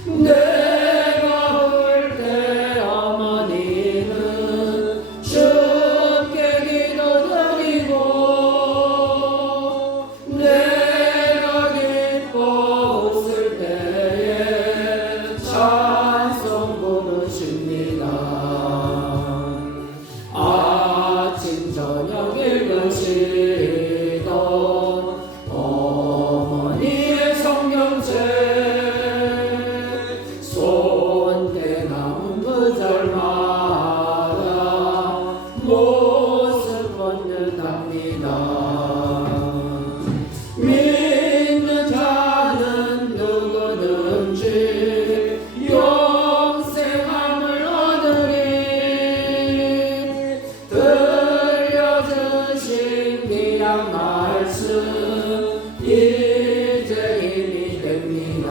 내가 울 때 어머니는 주께 기도드리고 내가 기뻐 웃을 때에 찬송 부르십니다. 아침 저녁 읽으시던 어머니의 성경책 손때 남은 구절마다 모습 본 듯합니다. 믿는 자는 누구든지 영생함을 얻으리. 들려주신 귀한 말씀 이제 힘이 됩니다.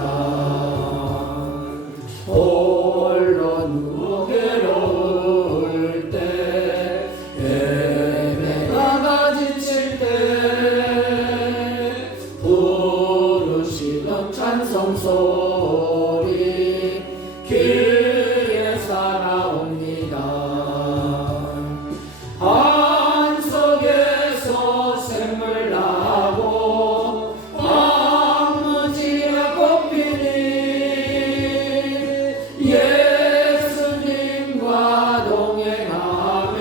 홀로 누워 괴로울 때 헤매다가 지칠 때 부르시던 찬송 소리 귀에 살아옵니다. 한 속에서 샘물 나고 황무지에 꽃피니 예수님과 동행하며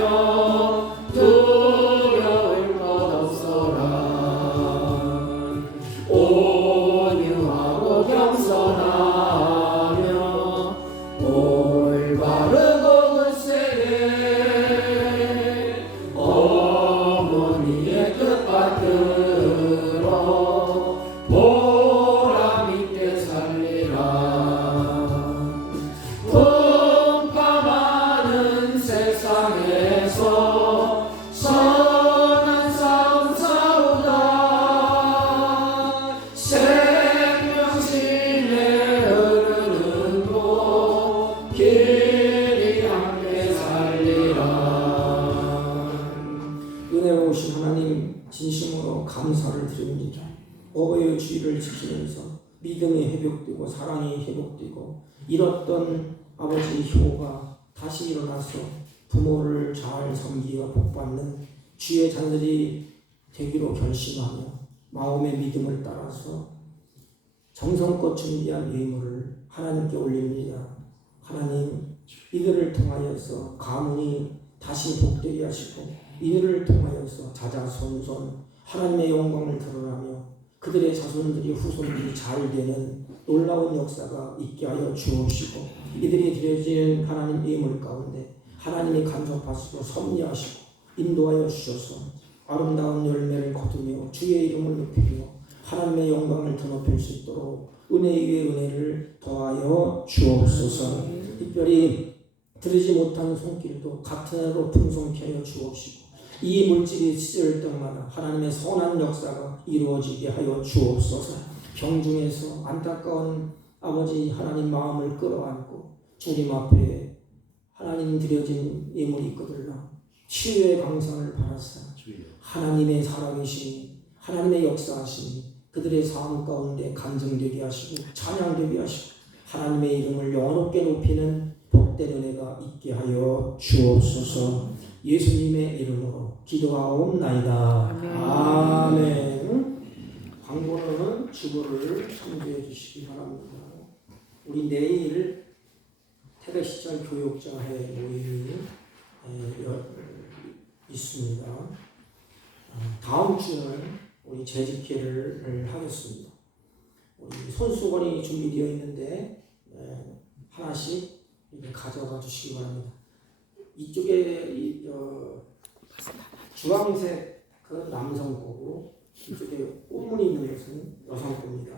두려울 것 없어라. 온유하고 겸손하며 올바르고 굳세게 어머니의 뜻받들어 보람있게 살리라. 분파많은 세상에서 선한 싸움 싸우다 생명신에 흐르는 곳 길이 함께 살리라. 은혜로우신 하나님, 진심으로 감사를 드립니다. 어버이의 주의를 지키면서 믿음이 회복되고 사랑이 회복되고 잃었던 아버지 효가 다시 일어나서 부모를 잘 섬기어 복받는 주의 자녀들이 되기로 결심하며 마음의 믿음을 따라서 정성껏 준비한 예물을 하나님께 올립니다. 하나님, 이들을 통하여서 가문이 다시 복되게 하시고 이들을 통하여서 자자손손 하나님의 영광을 드러나며 그들의 자손들이 후손들이 잘 되는 놀라운 역사가 있게 하여 주옵시고 이들이 드려지는 하나님 예물 가운데 하나님이 간섭하시고 섭리하시고 인도하여 주셔서 아름다운 열매를 거두며 주의 이름을 높이며 하나님의 영광을 더 높일 수 있도록 은혜 위에 은혜를 더하여 주옵소서. 특별히 들으지 못한 손길도 같은 해로 풍성케 하여 주옵시고 이 물질이 찢을 때마다 하나님의 선한 역사가 이루어지게 하여 주옵소서. 병중에서 안타까운 아버지 하나님 마음을 끌어안고 주님 앞에 하나님 드려진 예물이 있거들라 치유의 강상을 받았사 하나님의 살아계심이 하나님의 역사하심이 그들의 삶 가운데 간증되게 하시고 찬양되게 하시고 하나님의 이름을 영원롭게 높이는 복된 은혜가 있게 하여 주옵소서. 예수님의 이름으로 기도하옵나이다. 아멘. 광고는 주보를 참조해 주시기 바랍니다. 우리 내일 태백시청 교육자회 모임이 있습니다. 다음 주는 우리 재직회를 하겠습니다. 우리 손수건이 준비되어 있는데 하나씩 이렇게 가져가 주시기 바랍니다. 이쪽에 주황색 그 남성 거고 이쪽에 꽃무늬 있는 것은 여성 겁니다.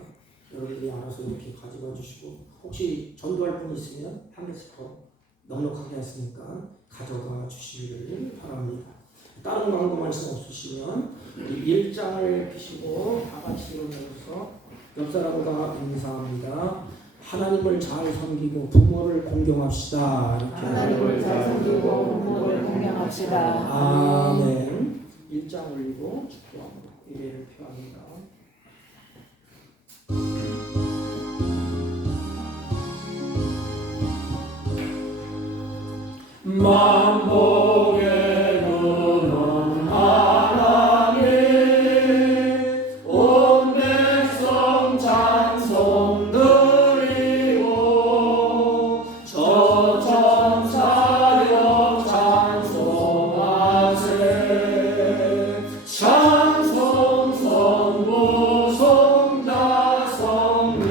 여러분들이 알아서 이렇게 가져가 주시고 혹시 전도할 분 있으면 한 개씩 더 넉넉하게 했으니까 가져가 주시기를 바랍니다. 다른 광고 말씀 없으시면 1장을 펴시고 다 같이 일어나서 옆 사람과 인사합니다. 하나님을 잘 섬기고 부모를 공경합시다. 이렇게 하나님을 잘 섬기고 부모를 공경합시다. 아멘. 1장 올리고 축도합니다. 예배를 표합니다. 만복의 근원 하나님 온 백성 찬송 드리고 저천 사역 찬송하세 찬송 성부 성자 성령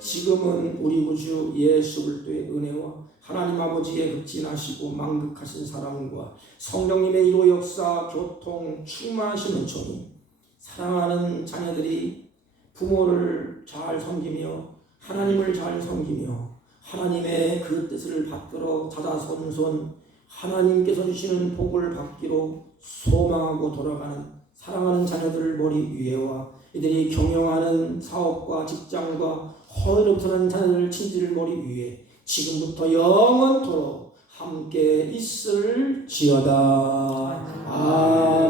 지금은 우리 구주 예수 그리스도의 은혜와 하나님 아버지의 극진하시고 망극하신 사랑과 성령님의 이로 역사 교통 충만하신 은총이 사랑하는 자녀들이 부모를 잘 섬기며 하나님을 잘 섬기며 하나님의 그 뜻을 받들어 자자손손 하나님께서 주시는 복을 받기로 소망하고 돌아가는 사랑하는 자녀들 머리 위에와 이들이 경영하는 사업과 직장과 허위롭다는 자녀들 친지를 머리 위에 지금부터 영원토록 함께 있을지어다. 아멘.